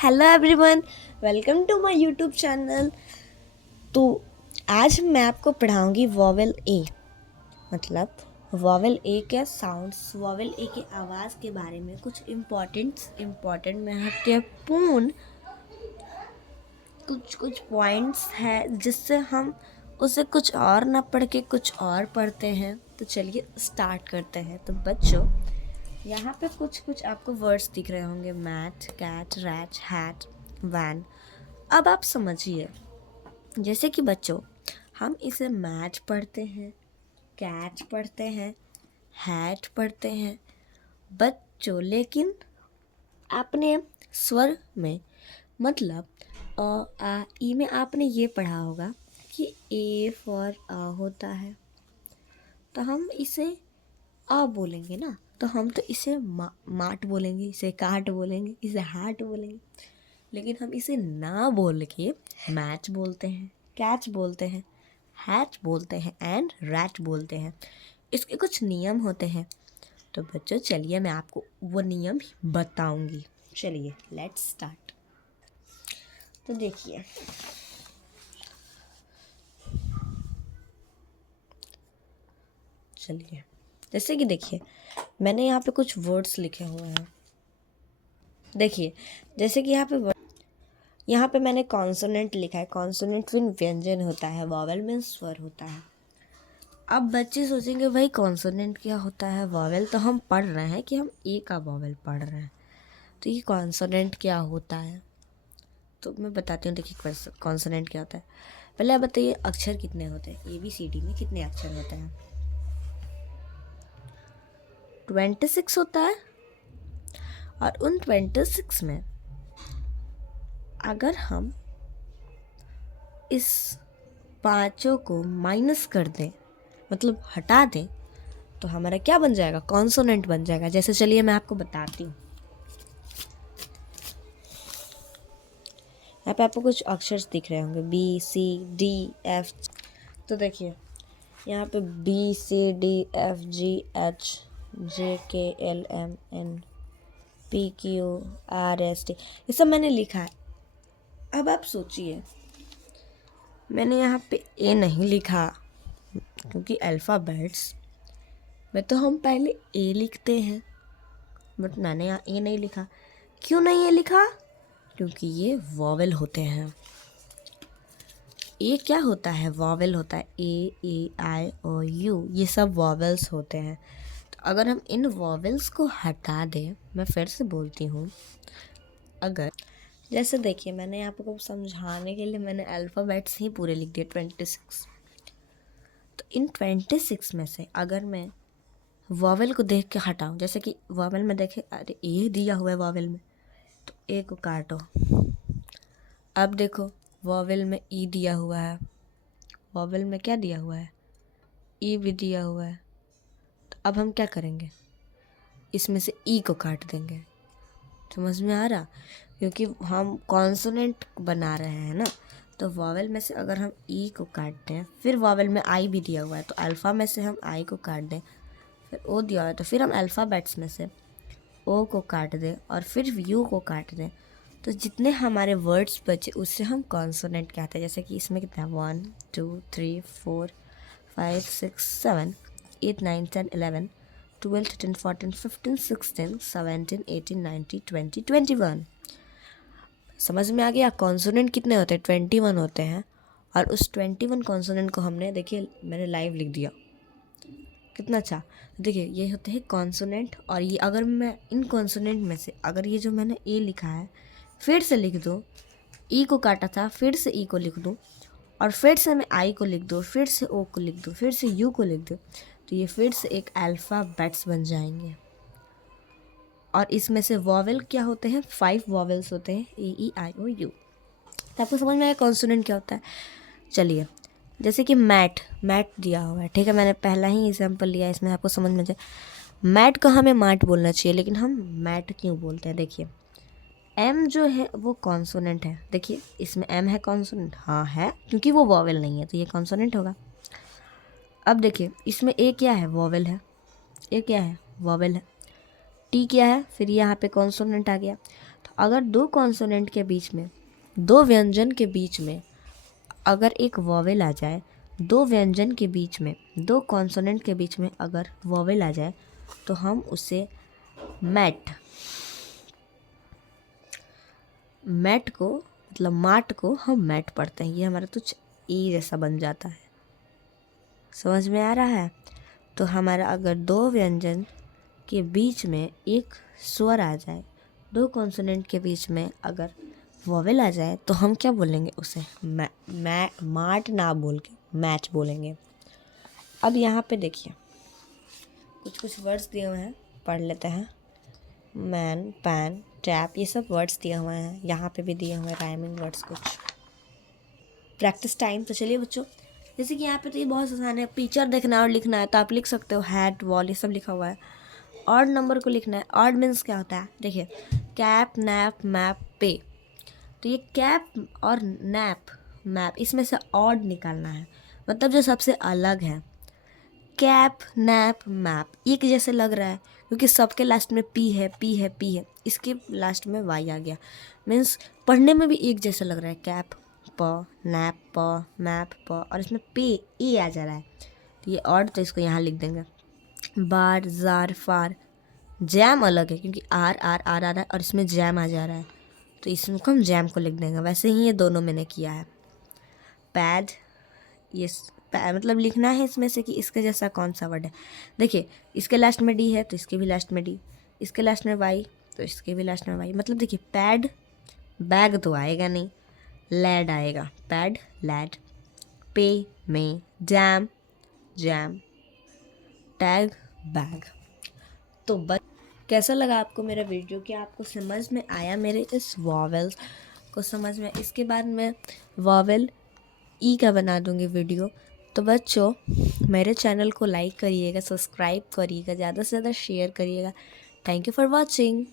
Hello everyone, welcome to my YouTube channel. तो आज मैं आपको पढ़ाऊंगी वॉवेल ए, मतलब वॉवेल ए के साउंड्स, वॉवेल ए की आवाज़ के बारे में कुछ इम्पोर्टेंट महत्वपूर्ण कुछ पॉइंट्स है जिससे हम उसे कुछ और ना पढ़ के कुछ और पढ़ते हैं। तो चलिए स्टार्ट करते हैं। तो बच्चों, यहाँ पे कुछ आपको वर्ड्स दिख रहे होंगे, mat, cat, rat, hat, van. अब आप समझिए, जैसे कि बच्चों हम इसे मैट पढ़ते हैं, कैट पढ़ते हैं, हैट पढ़ते हैं बच्चों, लेकिन आपने स्वर में, मतलब अ आ ई में आपने ये पढ़ा होगा कि ए फॉर अ होता है, तो हम इसे आ बोलेंगे ना, तो हम तो इसे माट बोलेंगे, इसे काट बोलेंगे, इसे हाट बोलेंगे। लेकिन हम इसे ना बोल के मैच बोलते हैं, कैच बोलते हैं, हैच बोलते हैं एंड रैट बोलते हैं। इसके कुछ नियम होते हैं। तो बच्चों चलिए मैं आपको वो नियम बताऊंगी। चलिए लेट्स स्टार्ट। तो देखिए, चलिए जैसे कि देखिए, मैंने यहाँ पे कुछ वर्ड्स लिखे हुए हैं। देखिए जैसे कि यहाँ पे मैंने कॉन्सोनेंट लिखा है। कॉन्सोनेंट मीन व्यंजन होता है, वॉवेल मीन स्वर होता है। अब बच्चे सोचेंगे भाई कॉन्सोनेंट क्या होता है, वॉवेल तो हम पढ़ रहे हैं कि हम ए का वॉवेल पढ़ रहे हैं, तो ये कॉन्सोनेंट क्या होता है तो मैं बताती हूँ। देखिए कॉन्सोनेंट क्या होता है। पहले आप बताइए अक्षर कितने होते हैं, ABCD में कितने अक्षर होते हैं? 26 होता है। और उन 26 में अगर हम इस पाँचों को माइनस कर दें, मतलब हटा दें, तो हमारा क्या बन जाएगा? कॉन्सोनेंट बन जाएगा। जैसे चलिए मैं आपको बताती हूँ। यहाँ पे आपको कुछ अक्षर दिख रहे होंगे, BCDF। तो देखिए यहाँ पे BCDFGHJKLMNPQRST ये सब मैंने लिखा है। अब आप सोचिए, मैंने यहाँ पे ए नहीं लिखा क्योंकि अल्फ़ाबेट्स में तो हम पहले ए लिखते हैं, बट मैंने यहाँ ए नहीं लिखा। क्यों नहीं ए लिखा? क्योंकि ये वॉवेल होते हैं। ए क्या होता है? वॉवेल होता है। A, E, I, O, U ये सब वॉवेल्स होते हैं। तो अगर हम इन वॉवेल्स को हटा दें, मैं फिर से बोलती हूँ, अगर जैसे देखिए मैंने आपको समझाने के लिए मैंने अल्फ़ाबेट्स ही पूरे लिख दिए 26। तो इन 26 में से अगर मैं वॉवेल को देख के हटाऊँ, जैसे कि वॉवेल में देखे, अरे ए दिया हुआ है वॉवेल में, तो ए को काटो। अब देखो वॉवेल में ई दिया हुआ है, वॉवेल में क्या दिया हुआ है? ई भी दिया हुआ है। तो अब हम क्या करेंगे? इसमें से ई को काट देंगे। समझ में आ रहा? क्योंकि हम कॉन्सोनेंट बना रहे हैं ना, तो वॉवेल में से अगर हम ई को काटते हैं, फिर वॉवेल में आई भी दिया हुआ है, तो अल्फ़ा में से हम आई को काट दें, फिर ओ दिया हुआ है तो फिर हम अल्फ़ाबेट्स में से ओ को काट दें और फिर यू को काट दें, तो जितने हमारे वर्ड्स बचे उससे हम कॉन्सोनेंट कहते हैं। जैसे कि इसमें कितना है? 1 2 3 4 5 6 7 8 9 10 11 12 13 14 15 16 17 18 19 20 21। समझ में आ गया? कॉन्सोनेंट कितने होते हैं? 21 होते हैं। और उस 21 कॉन्सोनेंट को हमने, देखिए मैंने लाइव लिख दिया, कितना अच्छा। देखिए ये होते हैं कॉन्सोनेंट। और ये अगर मैं इन कॉन्सोनेंट में से अगर ये जो मैंने ए लिखा है फिर से लिख दूँ, ई को काटा था फिर से ई को लिख दूँ, और फिर से मैं आई को लिख दूँ, फिर से ओ को लिख दूँ, फिर से यू को लिख दूँ, तो ये फिर से एक अल्फ़ाबेट्स बन जाएंगे। और इसमें से वॉवेल क्या होते हैं? 5 वॉवेल्स होते हैं, AEIOU। तो आपको समझ में आया कॉन्सोनेंट क्या होता है? चलिए जैसे कि मैट, मैट दिया हुआ है, ठीक है, मैंने पहला ही एग्जांपल लिया, इसमें आपको समझ में जाए। मैट को हमें माट बोलना चाहिए, लेकिन हम मैट क्यों बोलते हैं? देखिए एम जो है वो कॉन्सोनेंट है। देखिए इसमें एम है कॉन्सोनेंट, हाँ है, क्योंकि वो वॉवेल नहीं है तो ये कॉन्सोनेंट होगा। अब देखिए इसमें ए क्या है? वॉवेल है। ए क्या है? वॉवेल है। टी क्या है? फिर यहाँ पे कॉन्सोनेंट आ गया। तो अगर दो कॉन्सोनेंट के बीच में, दो व्यंजन के बीच में अगर एक वॉवेल आ जाए, दो व्यंजन के बीच में, दो कॉन्सोनेंट के बीच में अगर वॉवेल आ जाए तो हम उसे मैट को मतलब माट को हम मैट पढ़ते हैं। ये हमारा कुछ ई जैसा बन जाता है। समझ में आ रहा है? तो हमारा अगर दो व्यंजन के बीच में एक स्वर आ जाए, दो कॉन्सोनेंट के बीच में अगर वॉवेल आ जाए तो हम क्या बोलेंगे उसे? माट ना बोल के मैच बोलेंगे। अब यहाँ पे देखिए कुछ वर्ड्स दिए हुए हैं, पढ़ लेते हैं। मैन, पैन, टैप, ये सब वर्ड्स दिए हुए हैं। यहाँ पे भी दिए हुए राइमिंग वर्ड्स कुछ। Practice time. तो चलिए बच्चों, जैसे कि यहाँ पे तो ये बहुत आसान है। पिक्चर देखना है और लिखना है तो आप लिख सकते हो हैट, वॉल, ये सब लिखा हुआ है। ऑड नंबर को लिखना है। ऑड मीन्स क्या होता है? देखिए कैप, नैप, मैप, पे। तो ये कैप और नैप, मैप, इसमें से ऑड निकालना है, मतलब जो सबसे अलग है। कैप, नैप, मैप एक जैसे लग रहा है क्योंकि सबके लास्ट में पी है, पी है, पी है, इसके लास्ट में वाई आ गया। मीन्स पढ़ने में भी एक जैसा लग रहा है। कैप प, नैप प, मैप प, और इसमें पे ए आ जा रहा है तो ये ऑड, तो इसको यहाँ लिख देंगे। बार, जार, फार। जैम अलग है क्योंकि आर आर आर आ रहा है और इसमें जैम आ जा रहा है तो इसमें हम जैम को लिख देंगे। वैसे ही ये दोनों मैंने किया है। पैड, ये मतलब लिखना है इसमें से कि इसके जैसा कौन सा वर्ड है। देखिए इसके लास्ट में डी है तो इसके भी लास्ट में डी, इसके लास्ट में वाई तो इसके भी लास्ट में वाई। मतलब देखिए पैड, बैग तो आएगा नहीं, लैड आएगा। Pad, lad. पे में जैम, जैम। Tag, bag. तो बस कैसा लगा आपको मेरा वीडियो? क्या आपको समझ में आया मेरे इस वॉवेल्स को समझ में? इसके बाद मैं वॉवेल ई का बना दूंगी वीडियो। तो बच्चों मेरे चैनल को लाइक करिएगा, सब्सक्राइब करिएगा, ज़्यादा से ज़्यादा शेयर करिएगा। Thank you for watching.